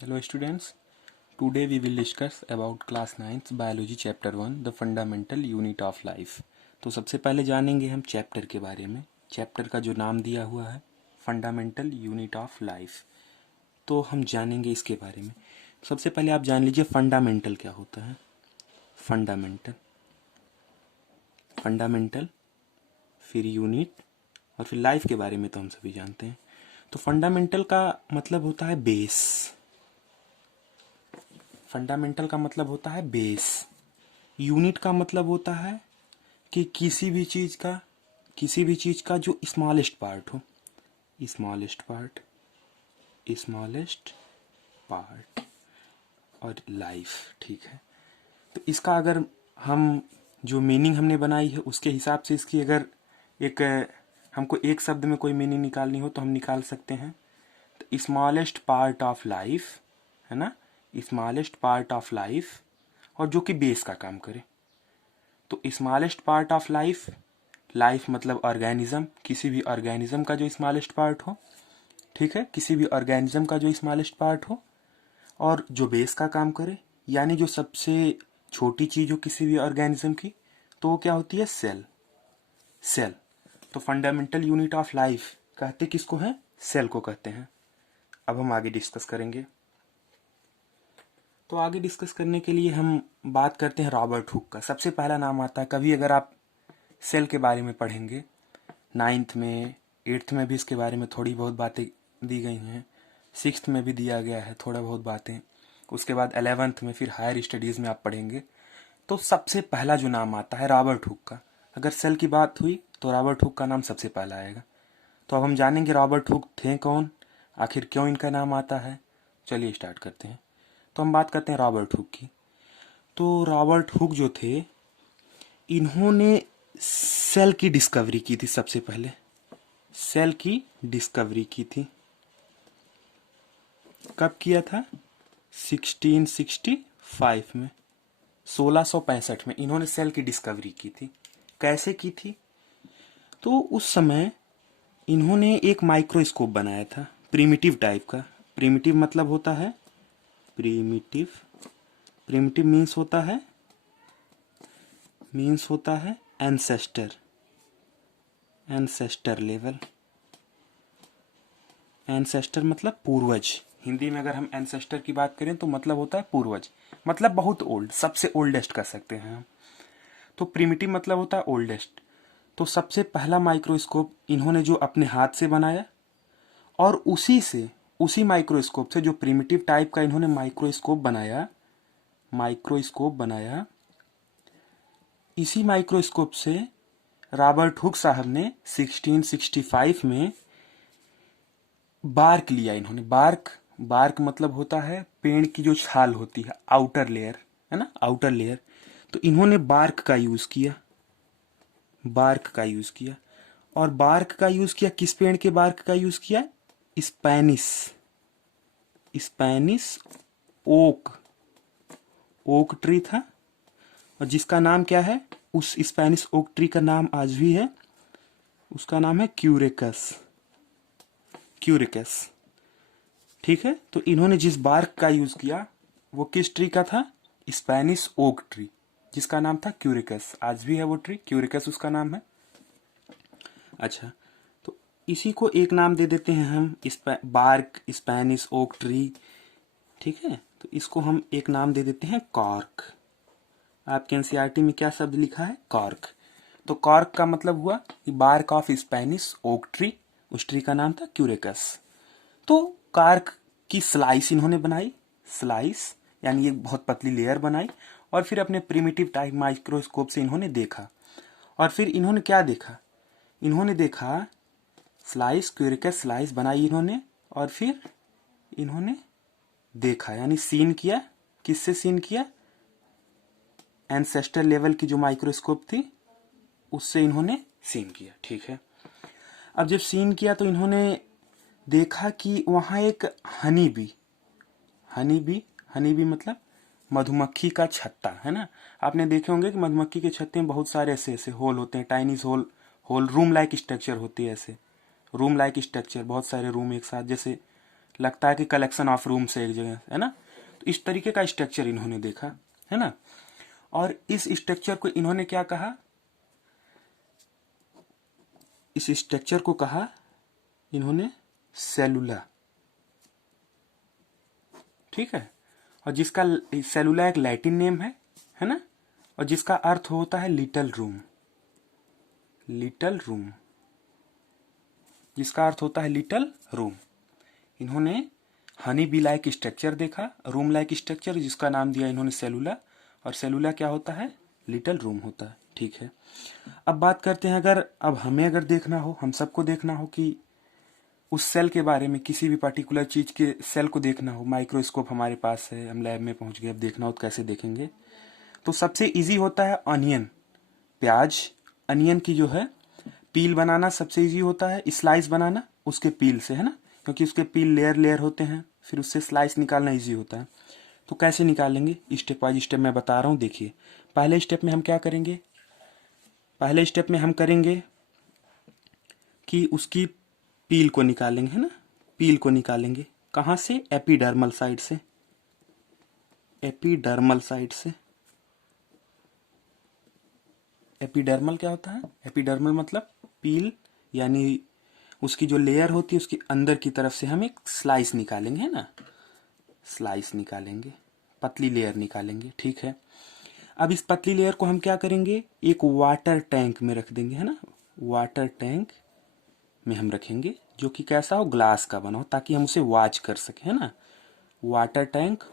Hello students, today we will discuss about class 9th biology chapter 1 the fundamental unit of life। तो सबसे पहले जानेंगे हम chapter के बारे में। चैप्टर का जो नाम दिया हुआ है फंडामेंटल यूनिट ऑफ लाइफ, तो हम जानेंगे इसके बारे में। सबसे पहले आप जान लीजिए फंडामेंटल क्या होता है। फंडामेंटल, फंडामेंटल, फिर यूनिट और फिर लाइफ के बारे में तो हम सभी जानते हैं। तो फंडामेंटल का मतलब होता है बेस। फंडामेंटल का मतलब होता है बेस। यूनिट का मतलब होता है कि किसी भी चीज का जो स्मॉलेस्ट पार्ट हो। स्मॉलेस्ट पार्ट, स्मॉलेस्ट पार्ट और लाइफ, ठीक है। तो इसका अगर हम जो मीनिंग हमने बनाई है उसके हिसाब से इसकी अगर एक हमको एक शब्द में कोई मीनिंग निकालनी हो तो हम निकाल सकते हैं। तो स्मॉलेस्ट पार्ट ऑफ लाइफ, है ना, स्मॉलेस्ट पार्ट ऑफ लाइफ, और जो कि बेस का काम करे। तो smallest part of life, life मतलब ऑर्गेनिज्म, किसी भी ऑर्गेनिज्म का जो स्मॉलेस्ट पार्ट हो, ठीक है, किसी भी ऑर्गेनिज्म का जो स्मॉलेस्ट पार्ट हो और जो बेस का काम करे, यानी जो सबसे छोटी चीज हो किसी भी ऑर्गेनिज्म की, तो वो क्या होती है? सेल। सेल। तो फंडामेंटल यूनिट ऑफ लाइफ कहते किसको हैं? सेल को कहते हैं। अब हम आगे डिस्कस करेंगे। तो आगे डिस्कस करने के लिए हम बात करते हैं रॉबर्ट हुक का। सबसे पहला नाम आता है, कभी अगर आप सेल के बारे में पढ़ेंगे, 9th में 8th में भी इसके बारे में थोड़ी बहुत बातें दी गई हैं, 6th में भी दिया गया है थोड़ा बहुत बातें, उसके बाद 11th में फिर हायर स्टडीज़ में आप पढ़ेंगे। तो सबसे पहला जो नाम आता है रॉबर्ट हुक का। अगर सेल की बात हुई तो रॉबर्ट हुक का नाम सबसे पहला आएगा। तो अब हम जानेंगे रॉबर्ट हुक थे कौन, आखिर क्यों इनका नाम आता है। चलिए स्टार्ट करते हैं। तो हम बात करते हैं रॉबर्ट हुक की। तो रॉबर्ट हुक जो थे, इन्होंने सेल की डिस्कवरी की थी। सबसे पहले सेल की डिस्कवरी की थी। कब किया था? 1665 में, 1665 में इन्होंने सेल की डिस्कवरी की थी। कैसे की थी? तो उस समय इन्होंने एक माइक्रोस्कोप बनाया था, प्रिमिटिव टाइप का। प्रिमिटिव मतलब होता है प्रिमिटिव, प्रिमिटिव मीन्स होता है एंसेस्टर, एंसेस्टर लेवल। एंसेस्टर मतलब पूर्वज। हिंदी में अगर हम एंसेस्टर की बात करें तो मतलब होता है पूर्वज, मतलब बहुत ओल्ड, सबसे ओल्डेस्ट कर सकते हैं हम। तो प्रिमिटिव मतलब होता है ओल्डेस्ट। तो सबसे पहला माइक्रोस्कोप इन्होंने जो अपने हाथ से बनाया, और उसी माइक्रोस्कोप से, जो प्रिमिटिव टाइप का इन्होंने माइक्रोस्कोप बनाया, इसी माइक्रोस्कोप से रॉबर्ट हुक साहब ने 1665 में बार्क लिया। इन्होंने बार्क मतलब होता है पेड़ की जो छाल होती है, आउटर लेयर, है ना, आउटर लेयर। तो इन्होंने बार्क का यूज किया, और बार्क का यूज किया, किस पेड़ के बार्क का यूज किया? स्पेनिश ओक ट्री था, और जिसका नाम क्या है? उस स्पेनिश ओक ट्री का नाम आज भी है, उसका नाम है क्यूरेकस। ठीक है। तो इन्होंने जिस बार्क का यूज किया वो किस ट्री का था? स्पेनिश ओक ट्री, जिसका नाम था क्यूरिकस। आज भी है वो ट्री, क्यूरिकस उसका नाम है। अच्छा, तो इसी को एक नाम दे देते हैं हम, बार्क स्पेनिश ओक ट्री, ठीक है। तो इसको हम एक नाम दे देते हैं कॉर्क। आपके एनसीईआरटी में क्या शब्द लिखा है? कॉर्क। तो कॉर्क का मतलब हुआ कि bark of Spanish oak tree, उस ट्री का नाम था क्यूरेकस। तो कॉर्क की स्लाइस इन्होंने बनाई, स्लाइस यानी एक बहुत पतली लेयर बनाई, और फिर अपने प्रिमिटिव टाइप माइक्रोस्कोप से इन्होंने देखा। और फिर इन्होंने क्या देखा? इन्होंने देखा स्लाइस, क्यूरिकस स्लाइस बनाई इन्होंने, और फिर इन्होंने देखा, यानी सीन किया। किससे सीन किया? एंसेस्टर लेवल की जो माइक्रोस्कोप थी उससे इन्होंने सीन किया, ठीक है। अब जब सीन किया तो इन्होंने देखा कि वहां एक हनी बी मतलब मधुमक्खी का छत्ता, है ना। आपने देखे होंगे कि मधुमक्खी के छत्ते में बहुत सारे ऐसे ऐसे होल होते हैं, टाइनीज होल रूम लाइक स्ट्रक्चर होती है, ऐसे रूम लाइक स्ट्रक्चर, बहुत सारे रूम एक साथ, जैसे लगता है कि कलेक्शन ऑफ रूम से एक जगह, है ना। तो इस तरीके का स्ट्रक्चर इन्होंने देखा, है ना। और इस स्ट्रक्चर को इन्होंने क्या कहा, इस स्ट्रक्चर को कहा इन्होंने सेलुला, ठीक है। और जिसका सेलुला एक लैटिन नेम है ना, और जिसका अर्थ होता है लिटल रूम, लिटल रूम, जिसका अर्थ होता है लिटल रूम। इन्होंने हनी बी लाइक स्ट्रक्चर देखा, रूम लाइक स्ट्रक्चर, जिसका नाम दिया इन्होंने सेलुला, और सेलुला क्या होता है, लिटल रूम होता है, ठीक है। अब बात करते हैं, अगर अब हमें अगर देखना हो, हम सबको देखना हो कि उस सेल के बारे में, किसी भी पर्टिकुलर चीज के सेल को देखना हो, माइक्रोस्कोप हमारे पास है, हम लैब में पहुंच गए, अब देखना हो तो कैसे देखेंगे। तो सबसे इजी होता है अनियन, प्याज, अनियन की जो है पील बनाना सबसे इजी होता है, स्लाइस बनाना उसके पील से, है ना, क्योंकि उसके पील लेयर लेयर होते हैं, फिर उससे स्लाइस निकालना इजी होता है। तो कैसे निकालेंगे, स्टेप बाय स्टेप मैं बता रहा हूँ, देखिए। पहले स्टेप में हम क्या करेंगे, पहले स्टेप में हम करेंगे कि उसकी पील को निकालेंगे, है ना, पील को निकालेंगे कहाँ से, एपिडर्मल साइड से, एपिडर्मल साइड से। एपिडर्मल क्या होता है, एपिडर्मल मतलब पील, यानी उसकी जो लेयर होती है उसकी अंदर की तरफ से हम एक स्लाइस निकालेंगे, है ना, स्लाइस निकालेंगे, पतली लेयर निकालेंगे, ठीक है। अब इस पतली लेयर को हम क्या करेंगे, एक वाटर टैंक में रख देंगे, है ना, वाटर टैंक में हम रखेंगे, जो कि कैसा हो, ग्लास का बना हो, ताकि हम उसे वॉच कर सके, है ना। वाटर टैंक,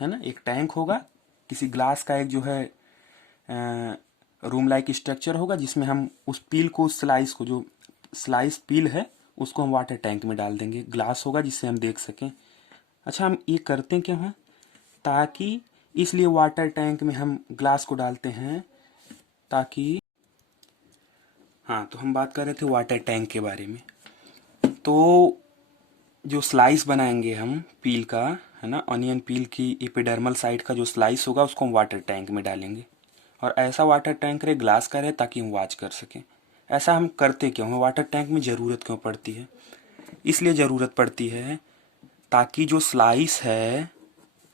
है ना, एक टैंक होगा किसी ग्लास का, एक जो है रूम लाइक स्ट्रक्चर होगा, जिसमें हम उस पील को, उस स्लाइस को, जो स्लाइस पील है उसको हम वाटर टैंक में डाल देंगे, ग्लास होगा जिससे हम देख सकें। अच्छा, हम ये करते क्यों हैं, ताकि, इसलिए वाटर टैंक में हम ग्लास को डालते हैं ताकि, हाँ, तो हम बात कर रहे थे वाटर टैंक के बारे में। तो जो स्लाइस बनाएंगे हम पील का, है ना, ऑनियन पील की एपिडर्मल साइड का जो स्लाइस होगा उसको हम वाटर टैंक में डालेंगे, और ऐसा वाटर टैंक रहे, ग्लास का रहे, ताकि हम वॉच कर सकें। ऐसा हम करते क्यों हैं, वाटर टैंक में ज़रूरत क्यों पड़ती है, इसलिए ज़रूरत पड़ती है ताकि जो स्लाइस है,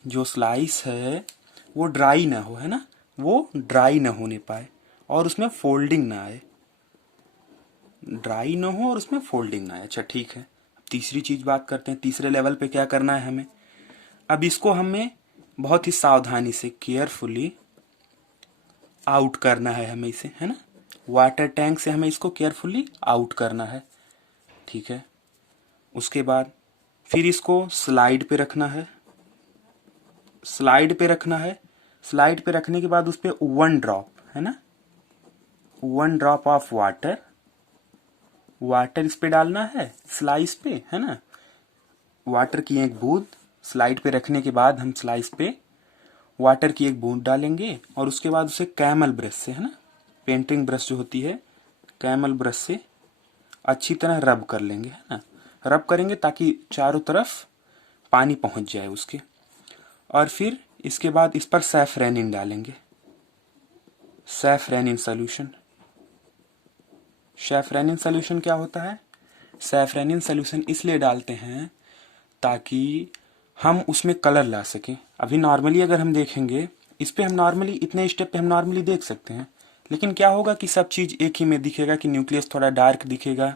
जो स्लाइस है वो ड्राई ना हो, है ना, वो ड्राई ना होने पाए और उसमें फोल्डिंग ना आए, ड्राई ना हो और उसमें फोल्डिंग ना आए। अच्छा, ठीक है। तीसरी चीज बात करते हैं, तीसरे लेवल पे क्या करना है हमें। अब इसको हमें बहुत ही सावधानी से, केयरफुली आउट करना है हमें इसे, है ना, वाटर टैंक से हमें इसको केयरफुली आउट करना है, ठीक है। उसके बाद फिर इसको स्लाइड पे रखना है, स्लाइड पे रखना है, स्लाइड पे रखने के बाद उस पर 1 ड्रॉप, है ना, 1 ड्रॉप ऑफ वाटर, वाटर इस पे डालना है स्लाइस पे, है ना, वाटर की एक बूंद स्लाइड पे रखने के बाद हम स्लाइस पे वाटर की एक बूंद डालेंगे, और उसके बाद उसे कैमल ब्रश से, है ना, पेंटिंग ब्रश जो होती है, कैमल ब्रश से अच्छी तरह रब कर लेंगे, है ना, रब करेंगे ताकि चारों तरफ पानी पहुंच जाए उसके। और फिर इसके बाद इस पर सैफरेनिन डालेंगे, सैफरेनिन सोल्यूशन। सैफरेनिन सोल्यूशन क्या होता है, सैफरेनिन सोल्यूशन इसलिए डालते हैं ताकि हम उसमें कलर ला सकें। अभी नॉर्मली अगर हम देखेंगे इस पे, हम नॉर्मली इतने स्टेप पे हम नॉर्मली देख सकते हैं, लेकिन क्या होगा कि सब चीज़ एक ही में दिखेगा, कि न्यूक्लियस थोड़ा डार्क दिखेगा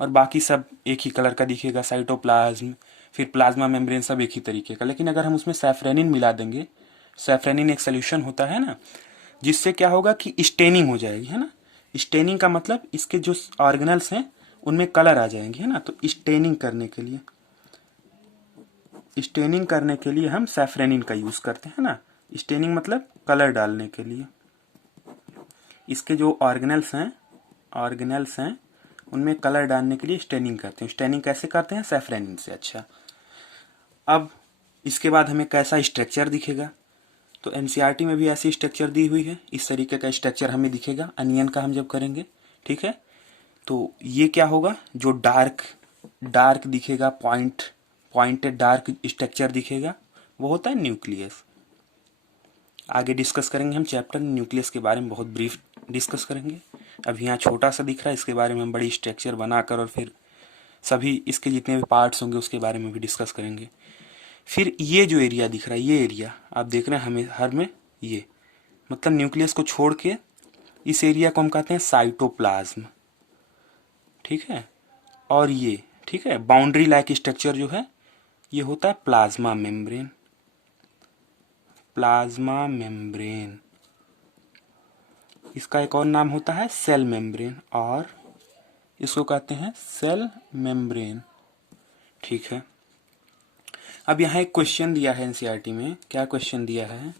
और बाकी सब एक ही कलर का दिखेगा, साइटोप्लाज्म, फिर प्लाज्मा मेम्ब्रेन, सब एक ही तरीके का। लेकिन अगर हम उसमें सैफरेनिन मिला देंगे, सैफरेनिन एक सोल्यूशन होता है ना, जिससे क्या होगा कि स्टेनिंग हो जाएगी, है ना। स्टेनिंग का मतलब इसके जो ऑर्गेनल्स हैं उनमें कलर आ जाएंगे, है ना। तो स्टेनिंग करने के लिए, स्टेनिंग करने के लिए हम सैफरेनिन का यूज करते हैं ना। स्टेनिंग मतलब कलर डालने के लिए, इसके जो ऑर्गेनल्स हैं उनमें कलर डालने के लिए स्टेनिंग करते हैं। स्टेनिंग कैसे करते हैं, सैफरेनिन से। अच्छा, अब इसके बाद हमें कैसा स्ट्रक्चर दिखेगा, तो एनसीईआरटी में भी ऐसी स्ट्रक्चर दी हुई है, इस तरीके का स्ट्रक्चर हमें दिखेगा अनियन का हम जब करेंगे, ठीक है। तो ये क्या होगा, जो डार्क डार्क दिखेगा, पॉइंटेड डार्क स्ट्रक्चर दिखेगा, वो होता है न्यूक्लियस। आगे डिस्कस करेंगे हम चैप्टर न्यूक्लियस के बारे में, बहुत ब्रीफ डिस्कस करेंगे। अब यहाँ छोटा सा दिख रहा है, इसके बारे में हम बड़ी स्ट्रक्चर बनाकर और फिर सभी इसके जितने भी पार्ट्स होंगे उसके बारे में भी डिस्कस करेंगे। फिर ये जो एरिया दिख रहा है, ये एरिया आप देख रहे हैं हमें हर में, ये मतलब न्यूक्लियस को छोड़ के इस एरिया को हम कहते हैं साइटोप्लाज्म, ठीक है। और ये ठीक है, बाउंड्री लाइक स्ट्रक्चर जो है ये होता है प्लाज्मा मेम्ब्रेन, प्लाज्मा मेम्ब्रेन। इसका एक और नाम होता है सेल मेम्ब्रेन, और इसको कहते हैं सेल मेम्ब्रेन, ठीक है। अब यहाँ एक क्वेश्चन दिया है एनसीईआरटी में, क्या क्वेश्चन दिया है?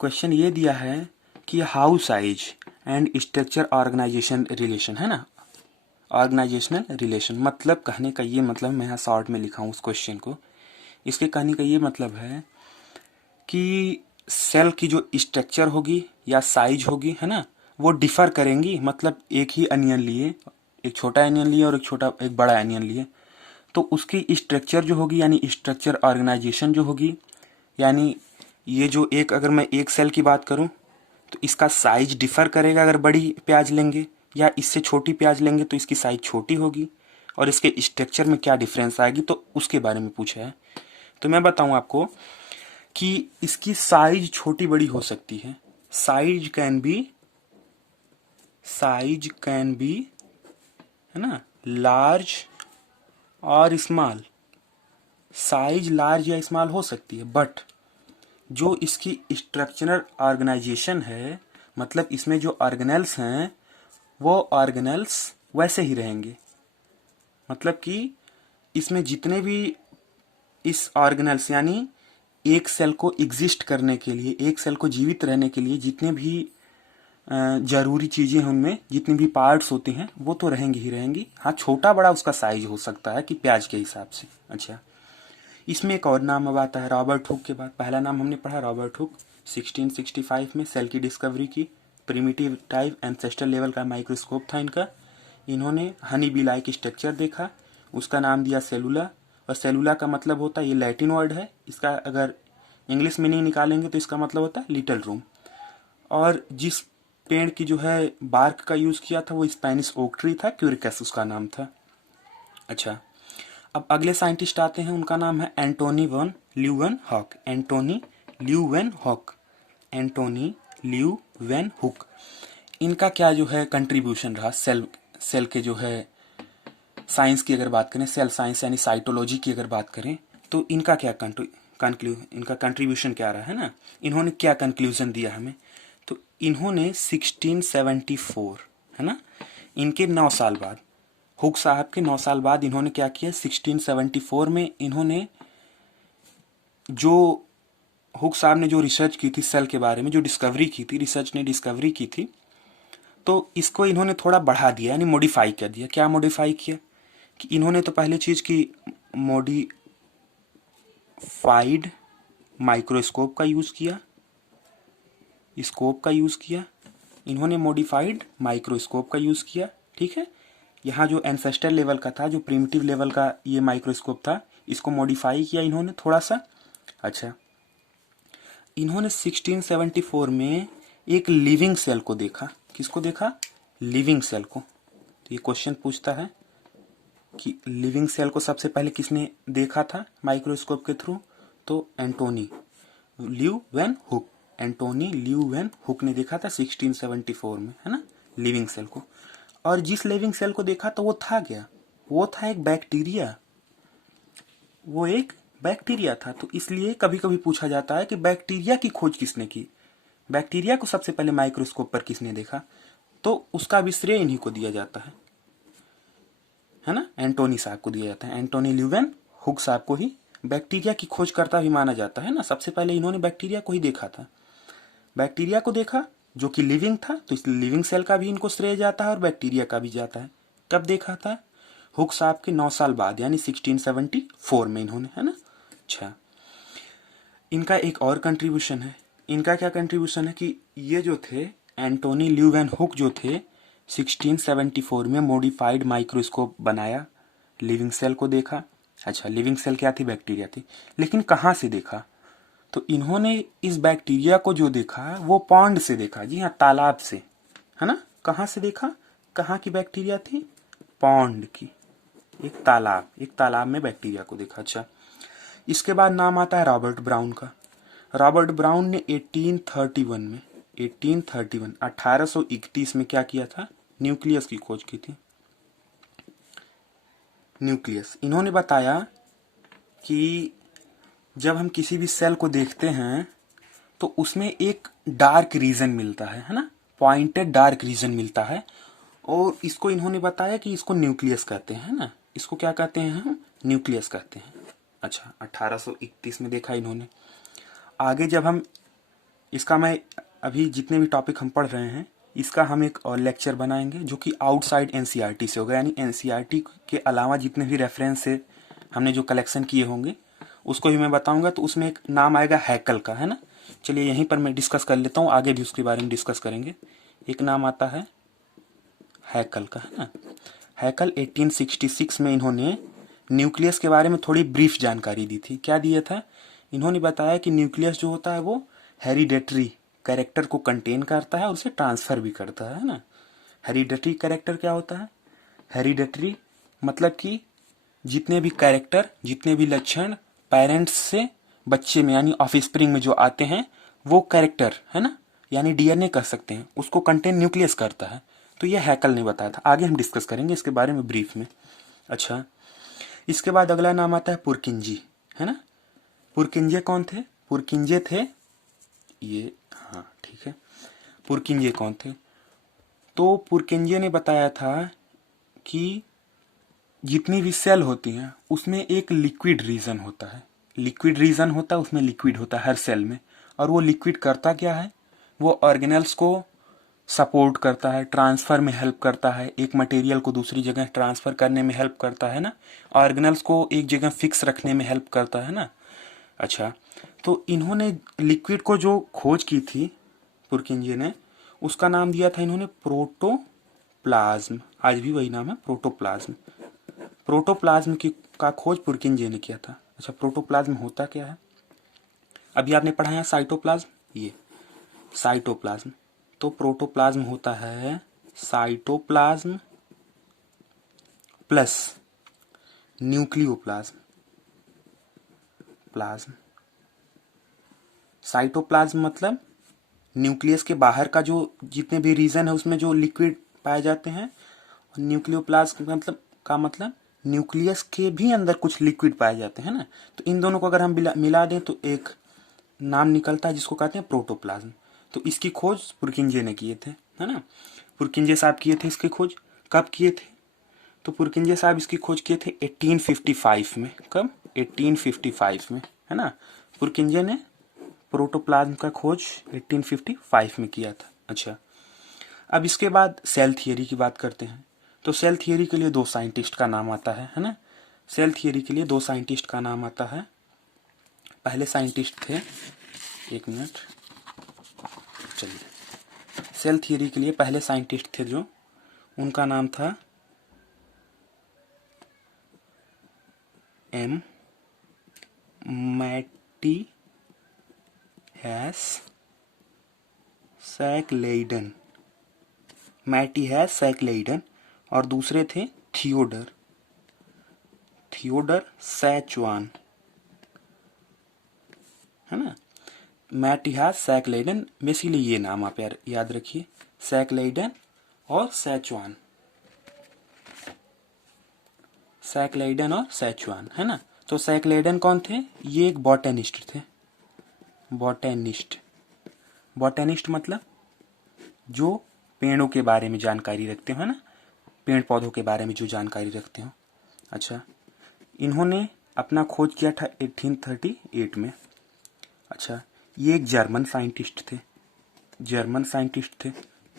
क्वेश्चन ये दिया है कि how size and structure organisation relation, है ना, ऑर्गेनाइजेशनल रिलेशन। मतलब कहने का ये मतलब, मैं यहाँ शॉर्ट में लिखा हूँ उस क्वेश्चन को, इसके कहने का ये मतलब है कि सेल की जो स्ट्रक्चर होगी या साइज होगी, है ना, वो डिफर करेंगी। मतलब एक ही अनियन लिए, एक छोटा अनियन लिए और एक बड़ा अनियन लिए, तो उसकी स्ट्रक्चर जो होगी यानी स्ट्रक्चर ऑर्गेनाइजेशन जो होगी, यानी ये जो एक, अगर मैं एक सेल की बात करूं तो इसका साइज डिफर करेगा। अगर बड़ी प्याज लेंगे या इससे छोटी प्याज लेंगे तो इसकी साइज छोटी होगी, और इसके स्ट्रक्चर में क्या डिफरेंस आएगी, तो उसके बारे में पूछा है। तो मैं बताऊं आपको कि इसकी साइज छोटी बड़ी हो सकती है। साइज कैन बी, है ना, लार्ज और स्मॉल। साइज लार्ज या स्मॉल हो सकती है, बट जो इसकी स्ट्रक्चरल ऑर्गेनाइजेशन है, मतलब इसमें जो ऑर्गेनेल्स हैं वो ऑर्गेनेल्स वैसे ही रहेंगे। मतलब कि इसमें जितने भी इस ऑर्गेनेल्स यानी एक सेल को एग्जिस्ट करने के लिए, एक सेल को जीवित रहने के लिए जितने भी जरूरी चीजें हैं, उनमें जितने भी पार्ट्स होते हैं वो तो रहेंगी ही रहेंगी। हाँ, छोटा बड़ा उसका साइज हो सकता है कि प्याज के हिसाब से। अच्छा, इसमें एक और नाम अब आता है रॉबर्ट हुक के बाद। पहला नाम हमने पढ़ा रॉबर्ट हुक, 1665 में सेल की डिस्कवरी की। प्रिमिटिव टाइप एंसेस्टर लेवल का माइक्रोस्कोप था इनका। इन्होंने हनी बी लाइक स्ट्रक्चर देखा, उसका नाम दिया सेलुला। और सेलुला का मतलब होता है, ये लैटिन वर्ड है, इसका अगर इंग्लिश मीनिंग निकालेंगे तो इसका मतलब होता है लिटिल रूम। और जिस पेड़ की जो है बार्क का यूज किया था वो स्पेनिश ओक ट्री था, क्यूरिकस उसका नाम था। अच्छा, अब अगले साइंटिस्ट आते हैं, उनका नाम है Antonie van Leeuwenhoek. Antonie Leeuwenhoek, Antonie Leeuwenhoek. इनका क्या जो है कंट्रीब्यूशन रहा सेल के जो है साइंस की अगर बात करें, सेल साइंस यानी साइटोलॉजी की अगर बात करें, तो इनका क्या इनका कंट्रीब्यूशन क्या रहा, है ना, इन्होंने क्या कंक्लूजन दिया हमें। तो इन्होंने 1674, है ना, इनके 9 साल बाद, हुक साहब के 9 साल बाद इन्होंने क्या किया, 1674 में इन्होंने जो हुक साहब ने जो रिसर्च की थी सेल के बारे में, जो डिस्कवरी की थी, रिसर्च ने डिस्कवरी की थी, तो इसको इन्होंने थोड़ा बढ़ा दिया यानी मॉडिफाई कर दिया। क्या मॉडिफाई किया कि इन्होंने तो पहली चीज की मॉडिफाइड माइक्रोस्कोप का यूज किया, स्कोप का यूज किया, इन्होंने मॉडिफाइड माइक्रोस्कोप का यूज किया, ठीक है। यहाँ जो एंसेस्टर लेवल का था, जो प्रिमिटिव लेवल का ये माइक्रोस्कोप था, इसको मॉडिफाई किया इन्होंने थोड़ा सा। अच्छा, इन्होंने 1674 में एक लिविंग सेल को देखा। किसको देखा? लिविंग सेल को। तो ये क्वेश्चन पूछता है कि लिविंग सेल को सबसे पहले किसने देखा था माइक्रोस्कोप के थ्रू? तो एंटोनी ल्यूवेनहुक, एंटोनी ल्यूवेनहुक ने देखा था 1674 में, है ना, लिविंग सेल को। और जिस लिविंग सेल को देखा तो वो था क्या? वो था एक बैक्टीरिया, वो एक बैक्टीरिया था। तो इसलिए कभी कभी पूछा जाता है कि बैक्टीरिया की खोज किसने की, बैक्टीरिया को सबसे पहले माइक्रोस्कोप पर किसने देखा? तो उसका भी श्रेय इन्हीं को दिया जाता है ना, एंटोनी साहब को दिया जाता है। एंटोनी ल्यूवेनहुक साहब को ही बैक्टीरिया की खोजकर्ता भी माना जाता है ना। सबसे पहले इन्होंने बैक्टीरिया को ही देखा था, बैक्टीरिया को देखा जो कि लिविंग था, तो इस लिविंग सेल का भी इनको श्रेय जाता है और बैक्टीरिया का भी जाता है। कब देखा था? हुक साहब के 9 साल बाद यानी 1674 में इन्होंने, है ना। अच्छा, इनका एक और कंट्रीब्यूशन है। इनका क्या कंट्रीब्यूशन है कि ये जो थे एंटोनी ल्यूवेनहुक जो थे 1674 में मॉडिफाइड माइक्रोस्कोप बनाया, लिविंग सेल को देखा। अच्छा, लिविंग सेल क्या थी? बैक्टीरिया थी। लेकिन कहाँ से देखा? तो इन्होंने इस बैक्टीरिया को जो देखा वो पॉन्ड से देखा। जी हाँ, तालाब से, है ना। कहाँ से देखा? कहाँ की बैक्टीरिया थी? पॉन्ड की। एक तालाब में बैक्टीरिया को देखा। अच्छा, इसके बाद नाम आता है रॉबर्ट ब्राउन का। रॉबर्ट ब्राउन ने 1831 में क्या किया था? न्यूक्लियस की खोज की थी। न्यूक्लियस, इन्होंने बताया कि जब हम किसी भी सेल को देखते हैं तो उसमें एक डार्क रीजन मिलता है ना, पॉइंटेड डार्क रीजन मिलता है, और इसको इन्होंने बताया कि इसको न्यूक्लियस कहते हैं ना। इसको क्या कहते हैं हम? न्यूक्लियस कहते हैं। अच्छा, 1831 में देखा इन्होंने। आगे जब हम इसका, मैं अभी जितने भी टॉपिक हम पढ़ रहे हैं इसका हम एक और लेक्चर बनाएंगे जो कि आउटसाइड एनसीईआरटी से होगा, यानी एनसीईआरटी के अलावा जितने भी रेफरेंस से हमने जो कलेक्शन किए होंगे उसको भी मैं बताऊंगा। तो उसमें एक नाम आएगा हैकल का, है ना। चलिए यहीं पर मैं डिस्कस कर लेता हूँ, आगे भी उसके बारे में डिस्कस करेंगे। एक नाम आता है हैकल का, है ना। हैकल 1866 में इन्होंने न्यूक्लियस के बारे में थोड़ी ब्रीफ जानकारी दी थी। क्या दिया था? इन्होंने बताया कि न्यूक्लियस जो होता है वो हेरिडेटरी कैरेक्टर को कंटेन करता है और उसे ट्रांसफर भी करता है ना। हेरिडेटरी कैरेक्टर क्या होता है? हेरिडेटरी मतलब कि जितने भी कैरेक्टर, जितने भी लक्षण पेरेंट्स से बच्चे में यानी ऑफस्प्रिंग में जो आते हैं वो कैरेक्टर, है ना, यानी डीएनए कह सकते हैं, उसको कंटेन न्यूक्लियस करता है। तो ये हैकल ने बताया था। आगे हम डिस्कस करेंगे इसके बारे में ब्रीफ में। अच्छा, इसके बाद अगला नाम आता है पुरकिंजी, है ना। पुरकिंजे कौन थे? पुरकिंजे थे ये, हाँ ठीक है। पुरकिंजे कौन थे? तो पुरकिंजे ने बताया था कि जितनी भी सेल होती हैं उसमें एक लिक्विड रीजन होता है। लिक्विड रीजन होता है, उसमें लिक्विड होता है हर सेल में। और वो लिक्विड करता क्या है? वो ऑर्गेनेल्स को सपोर्ट करता है, ट्रांसफर में हेल्प करता है, एक मटेरियल को दूसरी जगह ट्रांसफर करने में हेल्प करता है ना, ऑर्गेनल्स को एक जगह फिक्स रखने में हेल्प करता है ना। अच्छा, तो इन्होंने लिक्विड को जो खोज की थी पुरकिंजे ने, उसका नाम दिया था इन्होंने प्रोटोप्लाज्म। आज भी वही नाम है, प्रोटोप्लाज्म। प्रोटोप्लाज्म की का खोज पुरकिंजे ने किया था। अच्छा, प्रोटोप्लाज्म होता क्या है? अभी आपने पढ़ा है साइटोप्लाज्म, ये साइटोप्लाज्म। तो प्रोटोप्लाज्म होता है cytoplasm plus nucleoplasm. Plasm, cytoplasm मतलब न्यूक्लियस के बाहर का जो जितने भी रीजन है उसमें जो लिक्विड पाए जाते हैं। और न्यूक्लियोप्लाज्म मतलब न्यूक्लियस के भी अंदर कुछ लिक्विड पाए जाते हैं ना। तो इन दोनों को अगर हम मिला दें तो एक नाम निकलता है जिसको कहते हैं प्रोटोप्लाज्म। तो इसकी खोज पुरकिंजे ने किए थे, है ना। पुरकिंजे साहब किए थे इसकी खोज। कब किए थे? तो पुरकिंजे साहब इसकी खोज किए थे 1855 में। कब? 1855 में, है ना। पुरकिंजे ने प्रोटोप्लाज्म का खोज 1855 में किया था। अच्छा, अब इसके बाद सेल थियरी की बात करते हैं। तो सेल थियरी के लिए दो साइंटिस्ट का नाम आता है ना। सेल थियरी के लिए दो साइंटिस्ट का नाम आता है। पहले साइंटिस्ट थे, एक मिनट, चलिए। सेल थियरी के लिए पहले साइंटिस्ट थे जो, उनका नाम था एम मैटी हैस सैकलेइडन। मैटी हैस सैकलेइडन। और दूसरे थे थियोडर सैचुआन, है ना। मैटिहास सैकलेइडन में, इसीलिए ये नाम आप याद रखिए, सैकलेइडन और सैचुआन। सैकलेइडन और सैचुआन, है ना। तो सैकलेइडन कौन थे? ये एक बॉटेनिस्ट थे। बॉटेनिस्ट मतलब जो पेड़ों के बारे में जानकारी रखते हो, है ना, पेड़ पौधों के बारे में जो जानकारी रखते हो। अच्छा, इन्होंने अपना खोज किया था 1838 में। अच्छा, ये एक जर्मन साइंटिस्ट थे,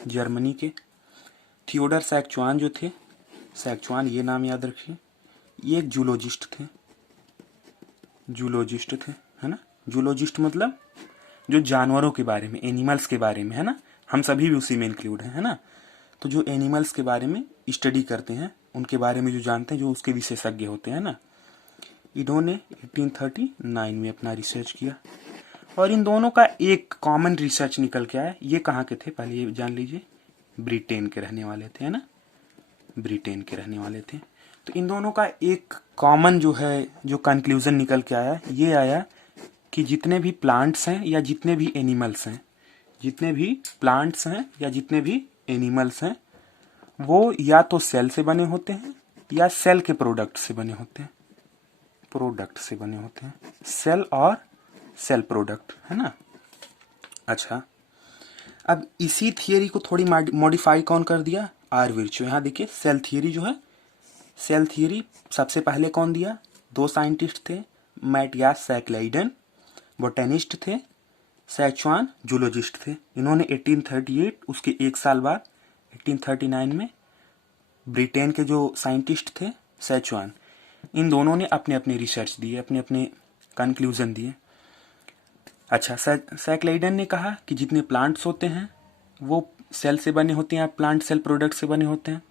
जर्मनी के। थियोडर सैकचुआन जो थे, सैकचुआन ये नाम याद रखिए, ये एक जूलॉजिस्ट थे, है ना। जूलॉजिस्ट मतलब जो जानवरों के बारे में, एनिमल्स के बारे में, है ना। हम सभी भी उसी में इंक्लूड हैं, है ना। तो जो एनिमल्स के बारे में स्टडी करते हैं, उनके बारे में जो जानते हैं, जो उसके विशेषज्ञ होते हैं ना, इन्होंने 1839 में अपना रिसर्च किया। और इन दोनों का एक कॉमन रिसर्च निकल के आया। ये कहाँ के थे पहले ये जान लीजिए, ब्रिटेन के रहने वाले थे, है ना, ब्रिटेन के रहने वाले थे। तो इन दोनों का एक कॉमन जो है, जो कंक्लूजन निकल के आया, ये आया कि जितने भी प्लांट्स हैं या जितने भी एनिमल्स हैं, जितने भी प्लांट्स हैं या जितने भी एनिमल्स हैं, वो या तो सेल से बने होते हैं या सेल के प्रोडक्ट से बने होते हैं, प्रोडक्ट से बने होते हैं, सेल और सेल प्रोडक्ट, है ना। अच्छा, अब इसी थियरी को थोड़ी मॉडिफाई कौन कर दिया? Are Virchow. यहाँ देखिए सेल थियरी जो है, सेल थियरी सबसे पहले कौन दिया? दो साइंटिस्ट थे, मैटियास सैकलाइडन बोटेनिस्ट थे, सैचुआन जूलॉजिस्ट थे। इन्होंने 1838, उसके एक साल बाद 1839 में ब्रिटेन के जो साइंटिस्ट थे सैचुआन, इन दोनों ने अपने अपने रिसर्च दिए, अपने अपने कंक्लूजन दिए। अच्छा, सैकलाइडन ने कहा कि जितने प्लांट्स होते हैं वो सेल से बने होते हैं, प्लांट सेल प्रोडक्ट से बने होते हैं।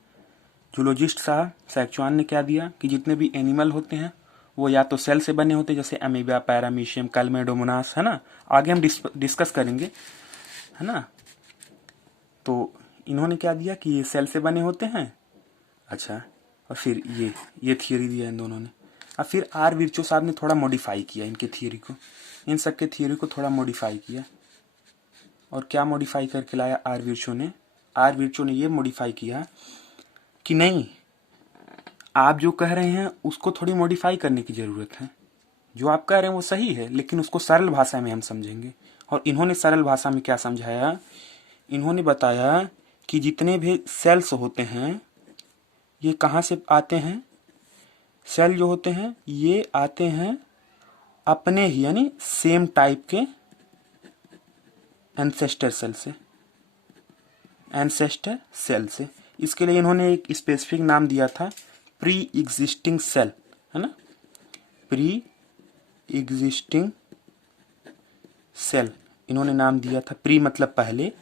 जूलॉजिस्ट साहब सैचुआन ने क्या दिया कि जितने भी एनिमल होते हैं वो या तो सेल से बने होते हैं, जैसे अमीबा, पैरामीशियम, कैल्मेडोमोनास, है ना, आगे हम डिस्कस करेंगे, है ना। तो इन्होंने क्या दिया कि ये सेल से बने होते हैं। अच्छा, और फिर ये थियरी दिया इन दोनों ने। अब फिर आर विर्चो साहब ने थोड़ा मॉडिफाई किया इनके थियरी को, इन सब के थियरी को थोड़ा मॉडिफाई किया। और क्या मॉडिफाई करके लाया आर विर्चो ने? आर विर्चो ने ये मॉडिफाई किया कि नहीं, आप जो कह रहे हैं उसको थोड़ी मॉडिफाई करने की ज़रूरत है। जो आप कह रहे हैं वो सही है, लेकिन उसको सरल भाषा में हम समझेंगे। और इन्होंने सरल भाषा में क्या समझाया? इन्होंने बताया कि जितने भी सेल्स होते हैं ये कहाँ से आते हैं? सेल जो होते हैं ये आते हैं अपने ही, यानी सेम टाइप के एंसेस्टर सेल से, एंसेस्टर सेल से। इसके लिए इन्होंने एक स्पेसिफिक नाम दिया था, प्री एग्जिस्टिंग सेल, है ना, प्री एग्जिस्टिंग सेल इन्होंने नाम दिया था। प्री मतलब पहले,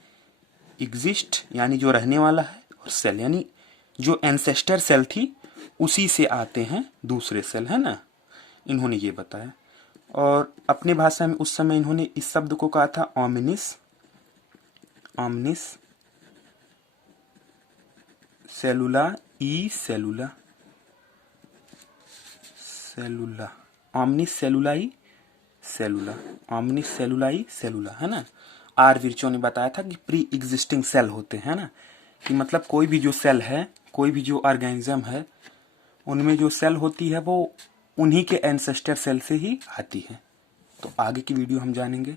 एग्जिस्ट यानी जो रहने वाला है, और सेल यानी जो एंसेस्टर सेल थी उसी से आते हैं दूसरे सेल, है ना। इन्होंने ये बताया। और अपनी भाषा में उस समय इन्होंने इस शब्द को कहा था ओमिनिस, ओमिनिस सेलुला, ई सेलुला, सेलुला, ओमिनिस सेलुलाई सेलुला, ओमिनिस सेलुलाई सेलुला, है ना। आर विर्चो ने बताया था कि प्री एग्जिस्टिंग सेल होते हैं ना, कि मतलब कोई भी जो सेल है, कोई भी जो ऑर्गेनिज्म है, उनमें जो सेल होती है वो उन्हीं के एंसेस्टर सेल से ही आती है। तो आगे की वीडियो हम जानेंगे।